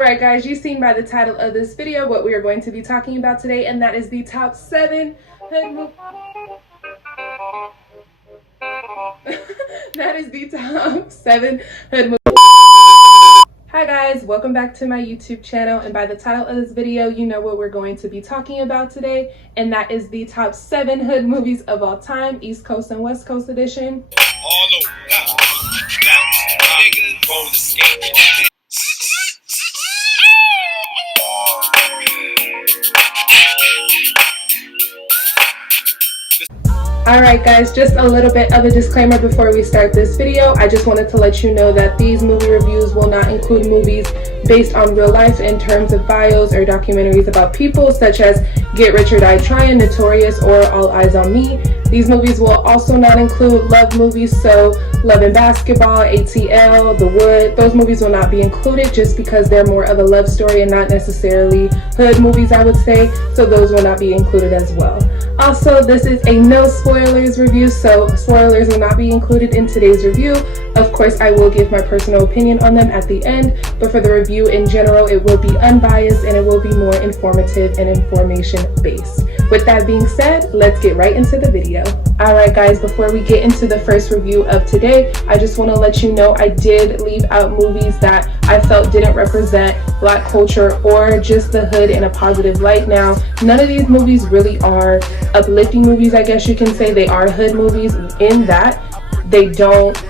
Alright guys, you've seen by the title of this video what we are going to be talking about today, and that is the top 7 hood movies. That is the top 7 hood movies. Hi guys, welcome back to my YouTube channel, and by the title of this video you know what we're going to be talking about today, and that is the top 7 hood movies of all time, East Coast and West Coast edition. Alright guys, just a little bit of a disclaimer before we start this video. I just wanted to let you know that these movie reviews will not include movies based on real life in terms of bios or documentaries about people such as Get Rich or Die Trying, Notorious, or All Eyes on Me. These movies will also not include love movies, so Love and Basketball, ATL, The Wood. Those movies will not be included just because they're more of a love story and not necessarily hood movies, I would say, so those will not be included as well. Also, this is a no spoilers review, so spoilers will not be included in today's review. Of course, I will give my personal opinion on them at the end, but for the review in general, it will be unbiased and it will be more informative and information based. With that being said, let's get right into the video. Alright guys, before we get into the first review of today, I just want to let you know I did leave out movies that I felt didn't represent Black culture or just the hood in a positive light. Now, none of these movies really are uplifting movies, I guess you can say. They are hood movies in that they don't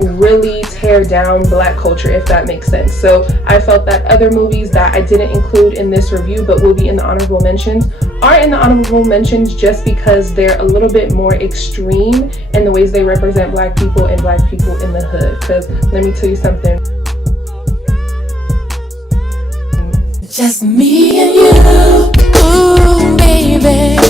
really tear down Black culture, if that makes sense. So I felt that other movies that I didn't include in this review but will be in the honorable mentions are in the honorable mentions just because they're a little bit more extreme in the ways they represent Black people and Black people in the hood. Because let me tell you something, just me and you, ooh, baby.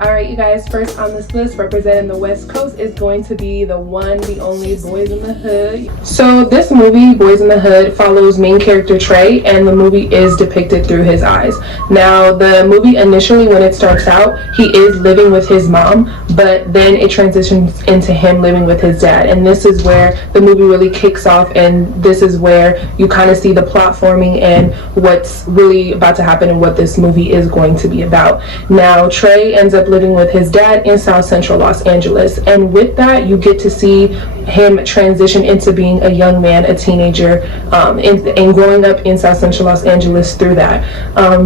Alright you guys, first on this list representing the West Coast is going to be the one, the only Boys in the Hood. So this movie, Boys in the Hood, follows main character Trey, and the movie is depicted through his eyes. Now the movie initially, when it starts out, he is living with his mom, but then it transitions into him living with his dad, and this is where the movie really kicks off, and this is where you kind of see the plot forming and what's really about to happen and what this movie is going to be about. Now Trey ends up living with his dad in South Central Los Angeles, and with that you get to see him transition into being a young man, a teenager, and growing up in South Central Los Angeles through that.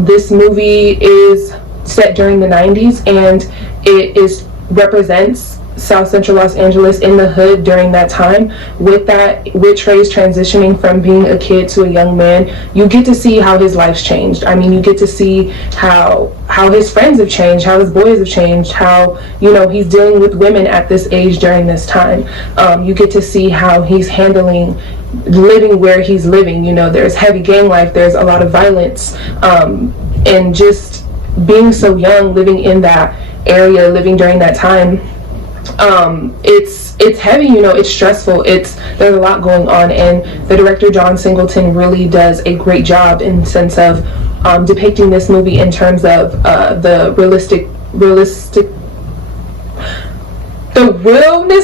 This movie is set during the 90s, and it represents South Central Los Angeles in the hood during that time. With Trey's transitioning from being a kid to a young man, you get to see how his life's changed. I mean, you get to see how his friends have changed, how his boys have changed, how, you know, he's dealing with women at this age during this time. You get to see how he's handling living where he's living. You know, there's heavy gang life, there's a lot of violence, and just being so young, living in that area, living during that time, it's heavy, you know, it's stressful, there's a lot going on, and the director John Singleton really does a great job in the sense of depicting this movie in terms of the realness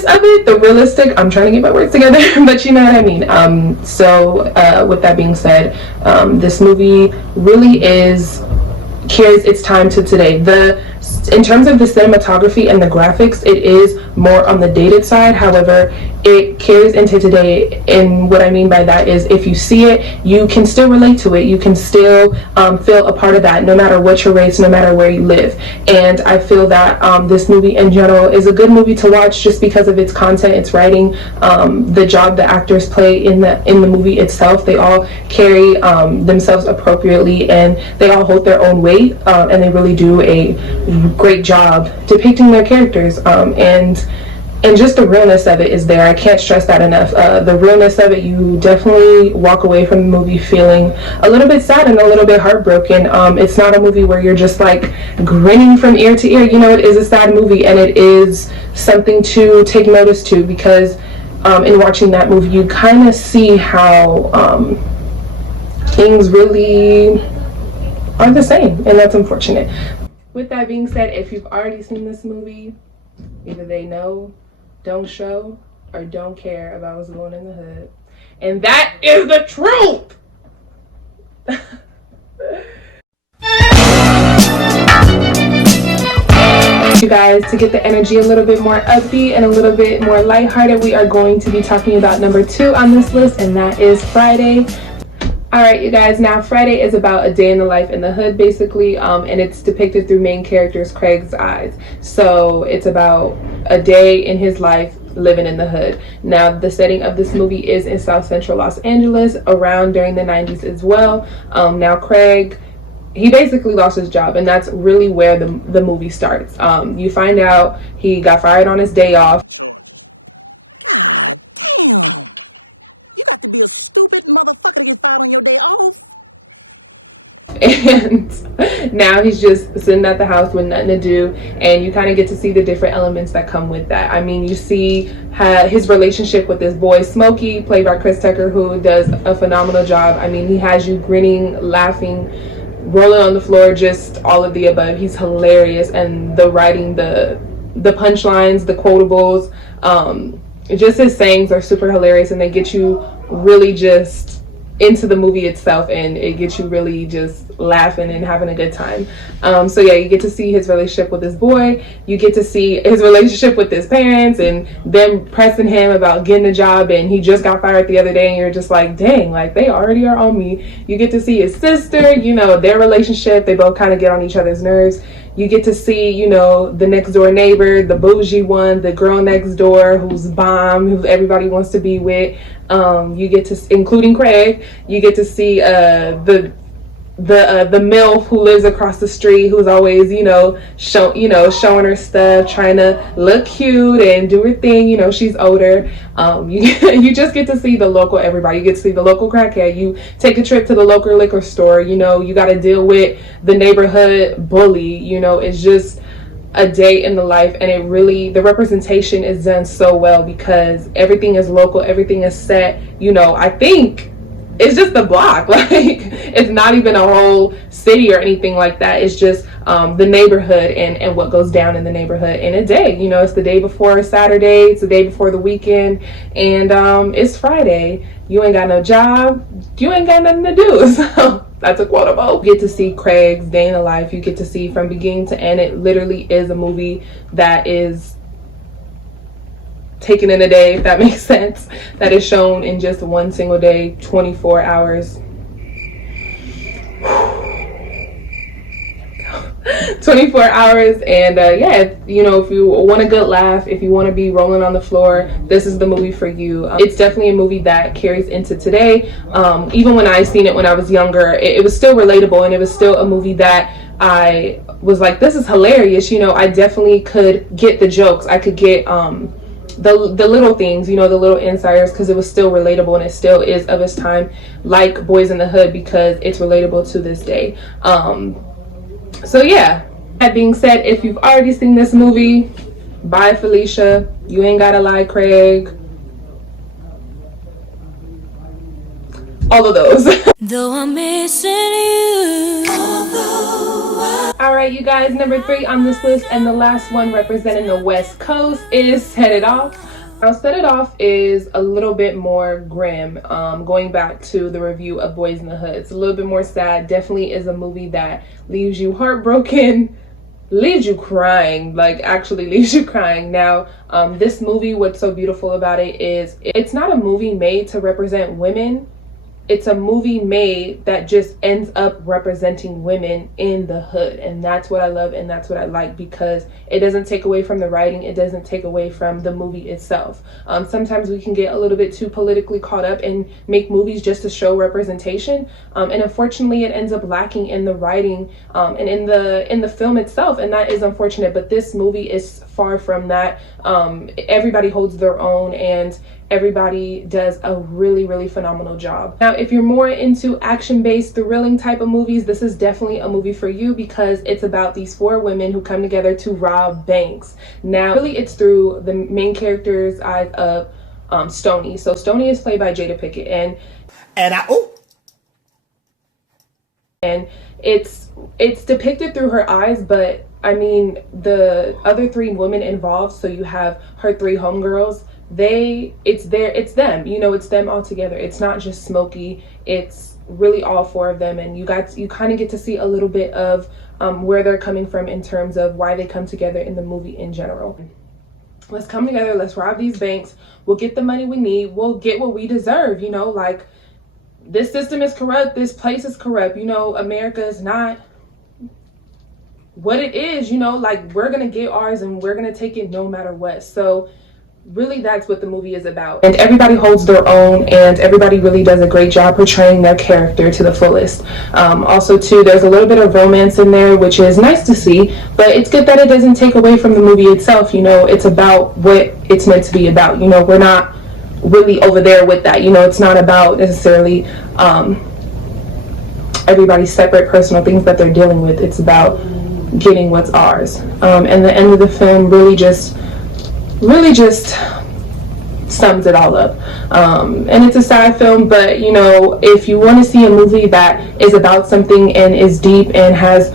of it, the realistic, I'm trying to get my words together, but you know what I mean. So with that being said, this movie really carries its time to today. In terms of the cinematography and the graphics, it is more on the dated side. However, it carries into today, and what I mean by that is if you see it, you can still relate to it. You can still feel a part of that, no matter what your race, no matter where you live. And I feel that this movie in general is a good movie to watch just because of its content, its writing, the job the actors play in the movie itself. They all carry themselves appropriately, and they all hold their own weight, and they really do a great job depicting their characters, and just the realness of it is there. I can't stress that enough. The realness of it, you definitely walk away from the movie feeling a little bit sad and a little bit heartbroken. It's not a movie where you're just like grinning from ear to ear. You know, it is a sad movie, and it is something to take notice to, because in watching that movie you kind of see how things really are the same, and that's unfortunate. With that being said, if you've already seen this movie, either they know, don't show, or don't care about what's going on in the hood. And that is the truth! guys, to get the energy a little bit more upbeat and a little bit more lighthearted, we are going to be talking about number 2 on this list, and that is Friday. Alright, you guys, now Friday is about a day in the life in the hood, basically, and it's depicted through main character's Craig's eyes. So it's about a day in his life living in the hood. Now, the setting of this movie is in South Central Los Angeles, around during the 90s as well. Now, Craig, he basically lost his job, and that's really where the movie starts. You find out he got fired on his day off. And now he's just sitting at the house with nothing to do, and you kind of get to see the different elements that come with that. I mean, you see his relationship with this boy Smokey, played by Chris Tucker, who does a phenomenal job. I mean, he has you grinning, laughing, rolling on the floor, just all of the above. He's hilarious, and the writing, the punchlines, the quotables, just his sayings are super hilarious, and they get you really just into the movie itself, and it gets you really just laughing and having a good time. So yeah, you get to see his relationship with his boy, you get to see his relationship with his parents and them pressing him about getting a job, and he just got fired the other day, and you're just like, dang, like they already are on me. You get to see his sister, you know, their relationship, they both kind of get on each other's nerves. You get to see, you know, the next door neighbor, the bougie one, the girl next door who's bomb, who everybody wants to be with. You get to, including Craig, you get to see the MILF who lives across the street, who's always, showing her stuff, trying to look cute and do her thing. You know, she's older. You just get to see the local everybody. You get to see the local crackhead. You take a trip to the local liquor store. You know, you got to deal with the neighborhood bully. You know, it's just a day in the life, and it really, the representation is done so well because everything is local, everything is set. You know, I think it's just the block, like it's not even a whole city or anything like that. It's just the neighborhood and what goes down in the neighborhood in a day. You know, it's the day before Saturday, it's the day before the weekend, and it's Friday. You ain't got no job, you ain't got nothing to do. So that's a quotable. You get to see Craig's day in the life. You get to see from beginning to end. It literally is a movie that is taken in a day, if that makes sense, that is shown in just one single day, 24 hours. 24 hours, and yeah, you know, if you want a good laugh, if you want to be rolling on the floor, this is the movie for you. It's definitely a movie that carries into today. Even when I seen it when I was younger, it was still relatable, and it was still a movie that I was like, this is hilarious. You know, I definitely could get the jokes. I could get the little things, you know, the little insiders, because it was still relatable, and it still is of its time, like Boys in the Hood, because it's relatable to this day. So yeah, that being said, if you've already seen this movie, bye Felicia, you ain't gotta lie Craig, all of those. Though I'm missing you. Alright, you guys, number 3 on this list, and the last one representing the West Coast, is Set It Off. Now, Set It Off is a little bit more grim. Going back to the review of Boys in the Hood, it's a little bit more sad. Definitely is a movie that leaves you heartbroken, leaves you crying, like actually leaves you crying. Now, this movie, what's so beautiful about it is it's not a movie made to represent women. It's a movie made that just ends up representing women in the hood, and that's what I love, and that's what I like, because it doesn't take away from the writing, it doesn't take away from the movie itself. Sometimes we can get a little bit too politically caught up and make movies just to show representation, and unfortunately it ends up lacking in the writing and in the film itself, and that is unfortunate. But this movie is far from that. Everybody holds their own, and everybody does a really, really phenomenal job. Now, if you're more into action-based, thrilling type of movies, this is definitely a movie for you, because it's about these 4 women who come together to rob banks. Now, really, it's through the main character's eyes of Stoney. So Stoney is played by Jada Pinkett, and it's depicted through her eyes, but I mean, the other 3 women involved, so you have her 3 homegirls, it's them, you know, it's them all together. It's not just Smokey, it's really all four of them, and you kind of get to see a little bit of where they're coming from in terms of why they come together in the movie in general. Let's come together, let's rob these banks, we'll get the money we need, we'll get what we deserve, you know, like, this system is corrupt, this place is corrupt, you know, America is not what it is, you know, like, we're gonna get ours and we're gonna take it no matter what. So really, that's what the movie is about, and everybody holds their own, and everybody really does a great job portraying their character to the fullest. Also too, there's a little bit of romance in there, which is nice to see, but it's good that it doesn't take away from the movie itself. You know, it's about what it's meant to be about. You know, we're not really over there with that. You know, it's not about necessarily everybody's separate personal things that they're dealing with. It's about getting what's ours. And the end of the film really just sums it all up. And it's a sad film, but you know, if you want to see a movie that is about something and is deep and has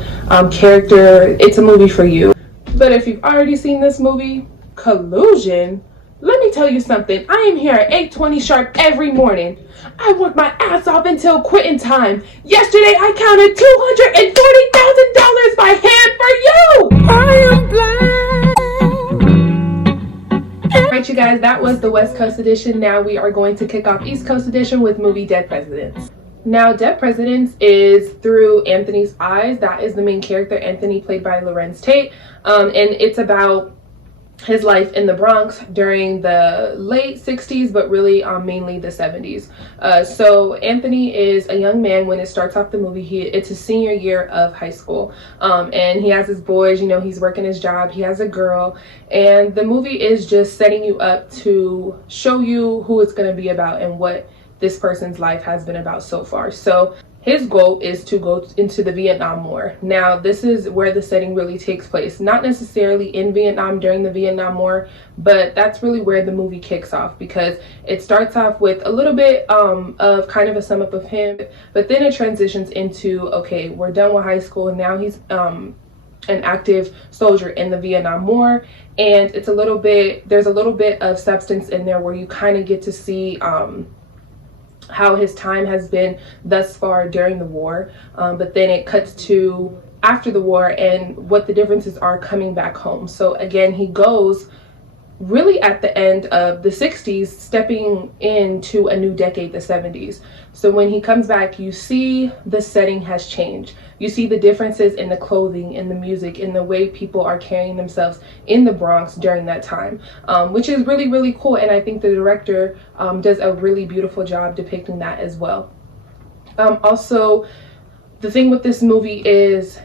character, it's a movie for you. But if you've already seen this movie, Collusion, let me tell you something. I am here at 8:20 sharp every morning. I work my ass off until quitting time. Yesterday I counted $240,000 by hand for you. I am blind. Alright, you guys, that was the West Coast edition. Now we are going to kick off East Coast edition with movie Dead Presidents. Now, Dead Presidents is through Anthony's eyes. That is the main character, Anthony, played by Lorenz Tate. And it's about his life in the Bronx during the late 60s, but really mainly the 70s. So Anthony is a young man when it starts off the movie. It's his senior year of high school, and he has his boys, you know, he's working his job, he has a girl, and the movie is just setting you up to show you who it's going to be about and what this person's life has been about so far. So his goal is to go into the Vietnam War. Now, this is where the setting really takes place. Not necessarily in Vietnam during the Vietnam War, but that's really where the movie kicks off, because it starts off with a little bit of kind of a sum up of him, but then it transitions into, okay, we're done with high school and now he's an active soldier in the Vietnam War. And it's there's a little bit of substance in there where you kind of get to see how his time has been thus far during the war, but then it cuts to after the war and what the differences are coming back home. So again, he goes really at the end of the 60s, stepping into a new decade, the 70s. So when he comes back, you see the setting has changed. You see the differences in the clothing, in the music, in the way people are carrying themselves in the Bronx during that time, which is really, really cool. And I think the director does a really beautiful job depicting that as well. Also, the thing with this movie is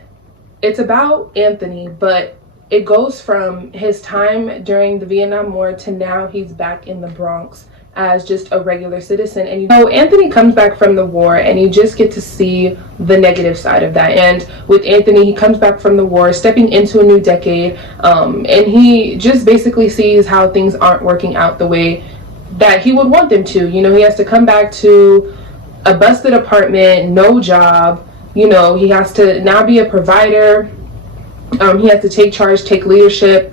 it's about Anthony, but it goes from his time during the Vietnam War to now he's back in the Bronx as just a regular citizen. And so Anthony comes back from the war, and you just get to see the negative side of that. And with Anthony, he comes back from the war, stepping into a new decade, and he just basically sees how things aren't working out the way that he would want them to. You know, he has to come back to a busted apartment, no job. You know, he has to now be a provider. He has to take charge, take leadership.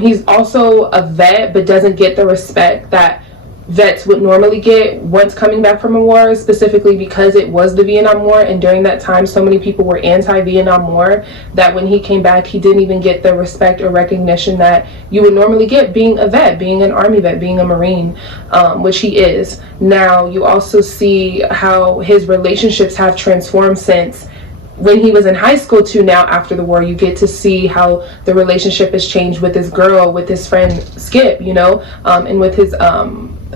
He's also a vet, but doesn't get the respect that vets would normally get once coming back from a war, specifically because it was the Vietnam War, and during that time so many people were anti-Vietnam War that when he came back he didn't even get the respect or recognition that you would normally get being a vet, being an Army vet, being a Marine, which he is. Now you also see how his relationships have transformed since when he was in high school to now after the war. You get to see how the relationship has changed with his girl, with his friend Skip, you know, and with his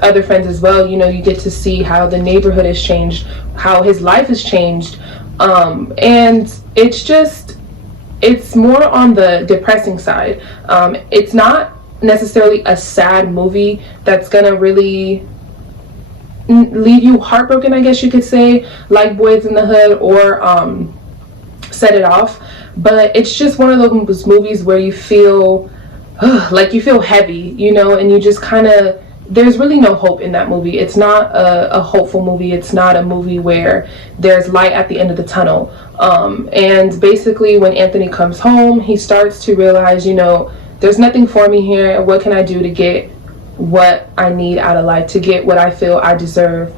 other friends as well. You know, you get to see how the neighborhood has changed, how his life has changed, and it's more on the depressing side. It's not necessarily a sad movie that's gonna really leave you heartbroken, I guess you could say, like Boys in the Hood or Set It Off, but it's just one of those movies where you feel like you feel heavy, you know, and you just kind of, there's really no hope in that movie. It's not a hopeful movie. It's not a movie where there's light at the end of the tunnel. And basically when Anthony comes home, he starts to realize, you know, there's nothing for me here. What can I do to get what I need out of life, to get what I feel I deserve?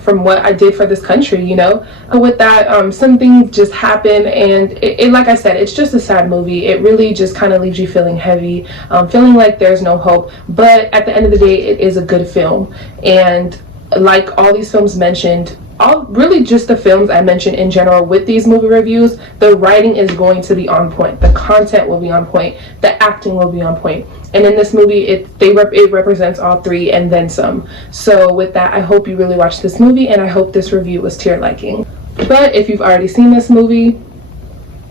from what I did for this country, you know. With that, some things just happen, and it like I said, it's just a sad movie. It really just kind of leaves you feeling heavy, feeling like there's no hope. But at the end of the day, it is a good film. And like all these films mentioned, all really just the films I mentioned in general with these movie reviews, the writing is going to be on point, the content will be on point, the acting will be on point. And in this movie, it represents all three and then some. So with that, I hope you really watched this movie, and I hope this review was to your liking. But if you've already seen this movie,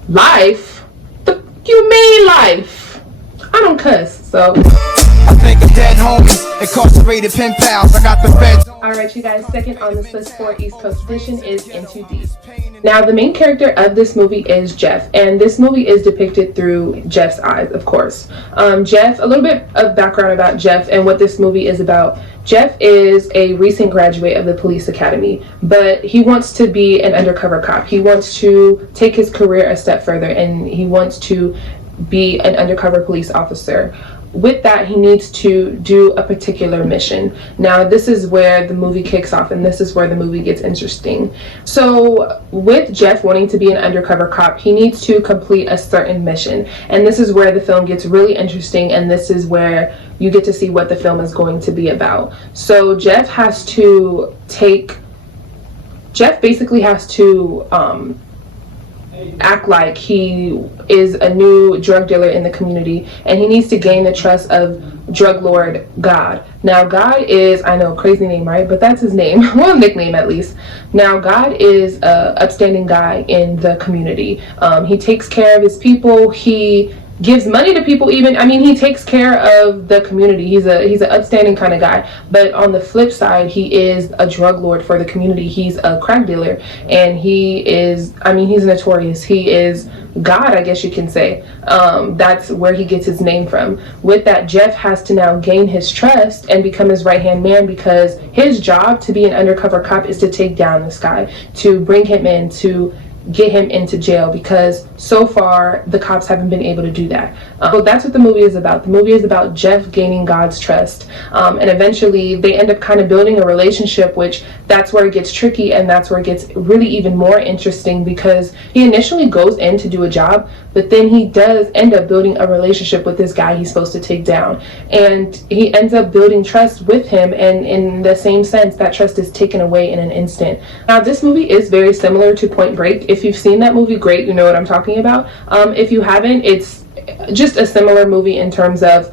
life? You mean life? I don't cuss, so. I think of dead homies, incarcerated pen pals. I got the feds. Alright, you guys, second on this list for East Coast Edition is In Too Deep. Now, the main character of this movie is Jeff, and this movie is depicted through Jeff's eyes, of course. Jeff, a little bit of background about Jeff and what this movie is about. Jeff is a recent graduate of the police academy, but he wants to be an undercover cop. He wants to take his career a step further, and he wants to be an undercover police officer. With that, he needs to do a particular mission. Now, this is where the movie kicks off, and this is where the movie gets interesting. So with Jeff wanting to be an undercover cop, he needs to complete a certain mission, and this is where the film gets really interesting, and this is where you get to see what the film is going to be about. So Jeff basically has to act like he is a new drug dealer in the community, and he needs to gain the trust of drug lord God. Now, God is, I know, crazy name, right? But that's his name, well, nickname at least. Now, God is a upstanding guy in the community. He takes care of his people. He gives money to people even. I mean, he takes care of the community. He's an upstanding kind of guy. But on the flip side, he is a drug lord for the community. He's a crack dealer, and he's notorious. He is God, I guess you can say. That's where he gets his name from. With that, Jeff has to now gain his trust and become his right-hand man, because his job to be an undercover cop is to take down this guy, to bring him in, to get him into jail, because so far the cops haven't been able to do that. So that's what the movie is about. The movie is about Jeff gaining God's trust, and eventually they end up kind of building a relationship, which that's where it gets tricky, and that's where it gets really even more interesting, because he initially goes in to do a job, but then he does end up building a relationship with this guy he's supposed to take down, and he ends up building trust with him, and in the same sense, that trust is taken away in an instant. Now, this movie is very similar to Point Break. If you've seen that movie, great, you know what I'm talking about. If you haven't, it's just a similar movie in terms of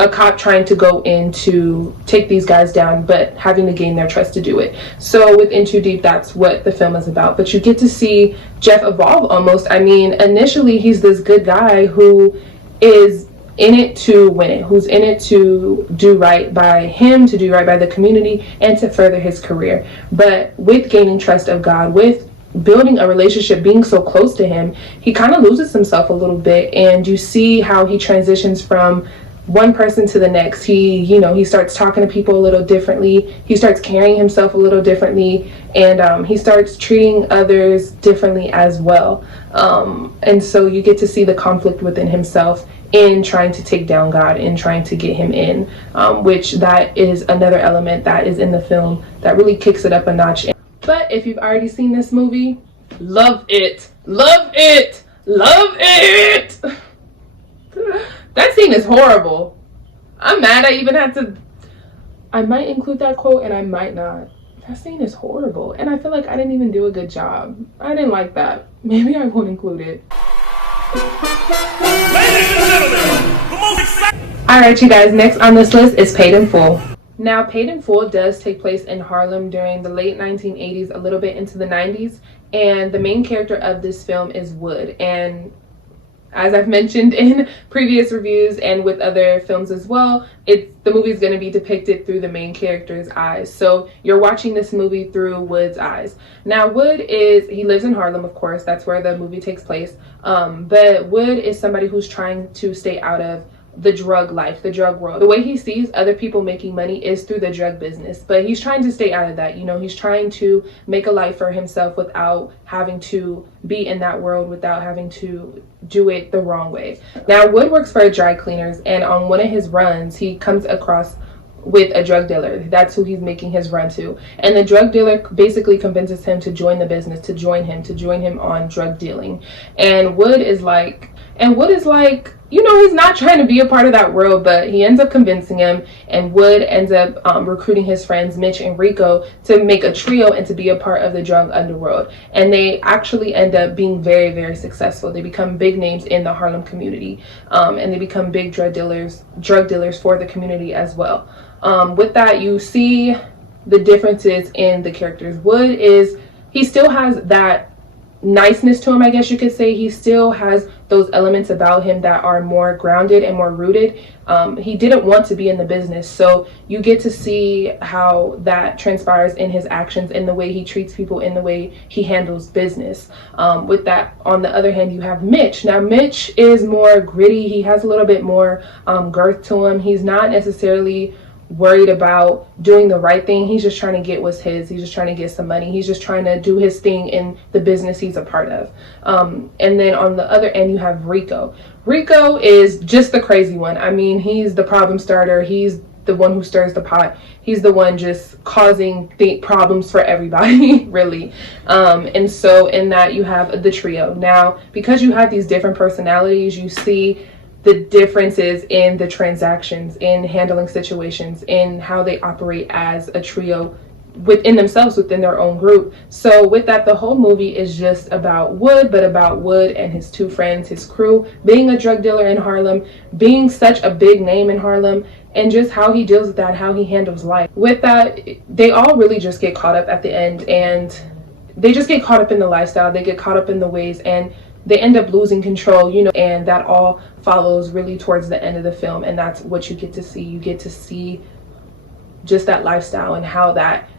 a cop trying to go in to take these guys down, but having to gain their trust to do it. So with In Too Deep, that's what the film is about. But you get to see Jeff evolve almost. I mean, initially he's this good guy who is in it to win it, who's in it to do right by him, to do right by the community, and to further his career. But with gaining trust of God, with building a relationship, being so close to him, he kind of loses himself a little bit, and you see how he transitions from one person to the next. He starts talking to people a little differently, he starts carrying himself a little differently, and he starts treating others differently as well. And so you get to see the conflict within himself in trying to take down God, in trying to get him in, which that is another element that is in the film that really kicks it up a notch. But if you've already seen this movie, love it, love it, love it. That scene is horrible. I'm mad I even had to. I might include that quote and I might not. That scene is horrible, and I feel like I didn't even do a good job. I didn't like that. Maybe I won't include it. Ladies and gentlemen, the most exciting. Alright, you guys, next on this list is Paid in Full. Now, Paid in Full does take place in Harlem during the late 1980s, a little bit into the 90s, and the main character of this film is Wood. And as I've mentioned in previous reviews and with other films as well, the movie is going to be depicted through the main character's eyes. So you're watching this movie through Wood's eyes. Now, he lives in Harlem, of course, that's where the movie takes place. But Wood is somebody who's trying to stay out of the drug life, the drug world. The way he sees other people making money is through the drug business, but he's trying to stay out of that. He's trying to make a life for himself without having to be in that world, without having to do it the wrong way. Now, Wood works for a dry cleaners, and on one of his runs, he comes across with a drug dealer. That's who he's making his run to. And the drug dealer basically convinces him to join the business, to join him on drug dealing. And Wood is like, you know, he's not trying to be a part of that world, but he ends up convincing him, and Wood ends up recruiting his friends Mitch and Rico to make a trio and to be a part of the drug underworld. And they actually end up being very, very successful. They become big names in the Harlem community, and they become big drug dealers for the community as well. With that, you see the differences in the characters. Wood he still has that niceness to him, I guess you could say. He still has those elements about him that are more grounded and more rooted. He didn't want to be in the business, so you get to see how that transpires in his actions, in the way he treats people, in the way he handles business. With that, on the other hand, you have Mitch. Now Mitch is more gritty. He has a little bit more girth to him. He's not necessarily worried about doing the right thing. He's just trying to get what's his. He's just trying to get some money. He's just trying to do his thing in the business he's a part of. And then on the other end, you have Rico. Rico is just the crazy one. I mean, he's the problem starter. He's the one who stirs the pot. He's the one just causing the problems for everybody, really. And so in that, you have the trio. Now, because you have these different personalities, you see the differences in the transactions, in handling situations, in how they operate as a trio within themselves, within their own group. So with that, the whole movie is just about Wood, but about Wood and his two friends, his crew, being a drug dealer in Harlem, being such a big name in Harlem, and just how he deals with that, how he handles life. With that, they all really just get caught up at the end, and they just get caught up in the lifestyle, they get caught up in the ways, and they end up losing control, you know, and that all follows really towards the end of the film. And that's what you get to see. You get to see just that lifestyle and how that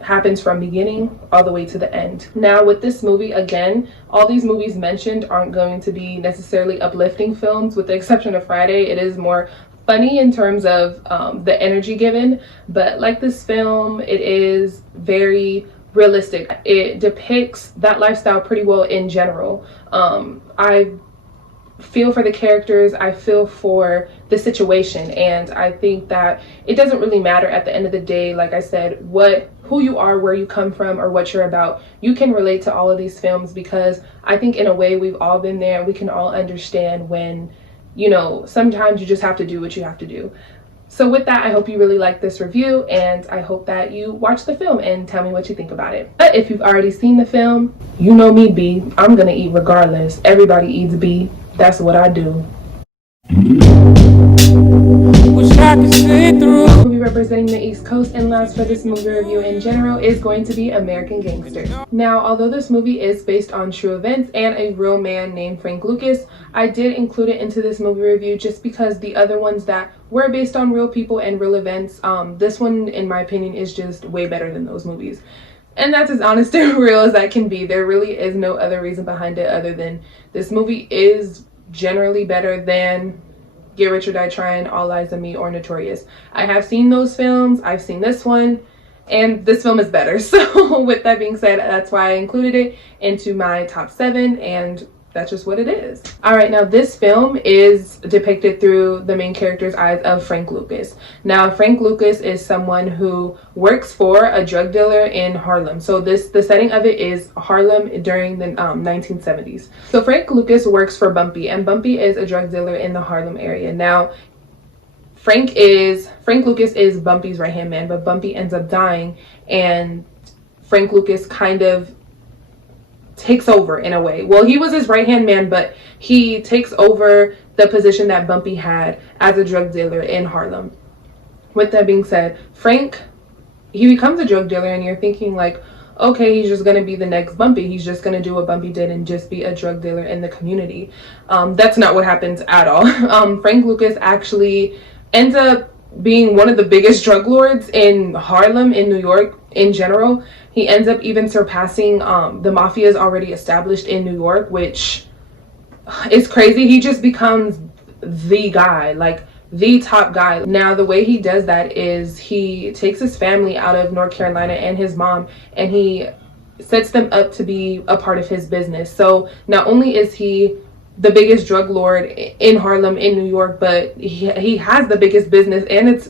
happens from beginning all the way to the end. Now with this movie, again, all these movies mentioned aren't going to be necessarily uplifting films, with the exception of Friday. It is more funny in terms of the energy given, but like this film, it is very realistic. It depicts that lifestyle pretty well in general. I feel for the characters, I feel for the situation, and I think that it doesn't really matter at the end of the day, like I said, who you are, where you come from, or what you're about. You can relate to all of these films, because I think in a way we've all been there. We can all understand when, you know, sometimes you just have to do what you have to do. So with that, I hope you really like this review, and I hope that you watch the film and tell me what you think about it. But if you've already seen the film, you know me, B. I'm gonna eat regardless. Everybody eats, B. That's what I do. Movie representing the East Coast, and last for this movie review in general is going to be American Gangster. Now, although this movie is based on true events and a real man named Frank Lucas, I did include it into this movie review just because the other ones that were based on real people and real events, this one, in my opinion, is just way better than those movies. And that's as honest and real as that can be. There really is no other reason behind it other than this movie is generally better than Get Rich or Die Trying, All Eyes on Me, or Notorious. I have seen those films, I've seen this one, and this film is better. So with that being said, that's why I included it into my top 7, and that's just what it is. All right, now this film is depicted through the main character's eyes of Frank Lucas. Now, Frank Lucas is someone who works for a drug dealer in Harlem. So the setting of it is Harlem during the 1970s. So Frank Lucas works for Bumpy, and Bumpy is a drug dealer in the Harlem area. Now, Frank Lucas is Bumpy's right-hand man, but Bumpy ends up dying, and Frank Lucas kind of takes over in a way. Well, he was his right-hand man, but he takes over the position that Bumpy had as a drug dealer in Harlem. With that being said, Frank, he becomes a drug dealer, and you're thinking like, okay, he's just gonna be the next Bumpy. He's just gonna do what Bumpy did and just be a drug dealer in the community. That's not what happens at all. Frank Lucas actually ends up being one of the biggest drug lords in Harlem, in New York in general. He ends up even surpassing the mafias already established in New York, which is crazy. He just becomes the guy, like the top guy. Now, the way he does that is he takes his family out of North Carolina and his mom, and he sets them up to be a part of his business. So not only is he the biggest drug lord in Harlem, in New York, but he has the biggest business, and it's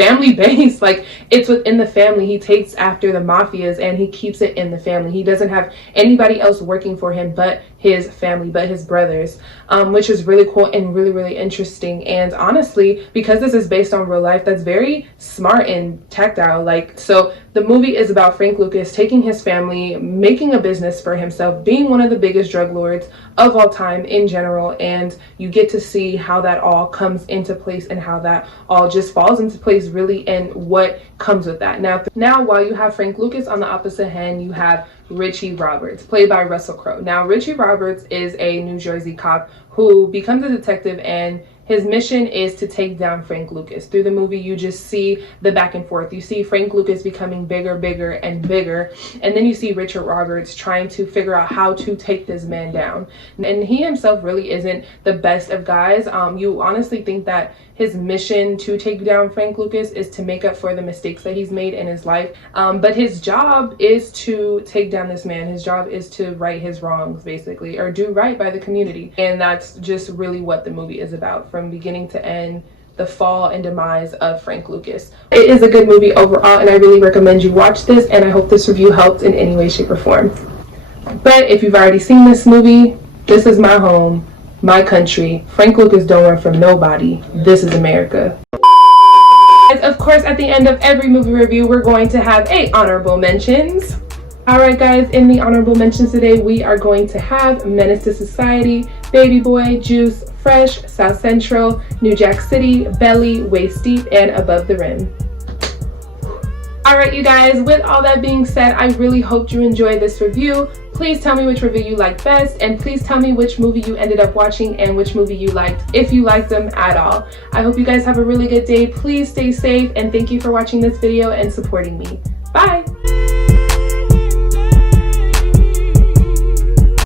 family based. Like, it's within the family. He takes after the mafias and he keeps it in the family. He doesn't have anybody else working for him but his family, but his brothers, which is really cool and really, really interesting. And honestly, because this is based on real life, that's very smart and tactile. Like, so the movie is about Frank Lucas taking his family, making a business for himself, being one of the biggest drug lords of all time in general, and you get to see how that all comes into place and how that all just falls into place really, and what comes with that. Now while you have Frank Lucas, on the opposite hand you have Richie Roberts, played by Russell Crowe. Now Richie Roberts is a New Jersey cop who becomes a detective, and his mission is to take down Frank Lucas. Through the movie, you just see the back and forth. You see Frank Lucas becoming bigger, bigger, and bigger. And then you see Richard Roberts trying to figure out how to take this man down. And he himself really isn't the best of guys. You honestly think that his mission to take down Frank Lucas is to make up for the mistakes that he's made in his life. But his job is to take down this man. His job is to right his wrongs, basically, or do right by the community. And that's just really what the movie is about, from beginning to end, the fall and demise of Frank Lucas. It is a good movie overall, and I really recommend you watch this, and I hope this review helped in any way, shape, or form. But if you've already seen this movie, this is my home, my country. Frank Lucas don't run from nobody. This is America. Of course, at the end of every movie review, we're going to have honorable mentions. Alright guys, in the honorable mentions today, we are going to have Menace to Society, Baby Boy, Juice, Fresh, South Central, New Jack City, Belly, Waist Deep, and Above the Rim. Alright you guys, with all that being said, I really hope you enjoyed this review. Please tell me which review you liked best, and please tell me which movie you ended up watching and which movie you liked, if you liked them at all. I hope you guys have a really good day. Please stay safe, and thank you for watching this video and supporting me. Bye!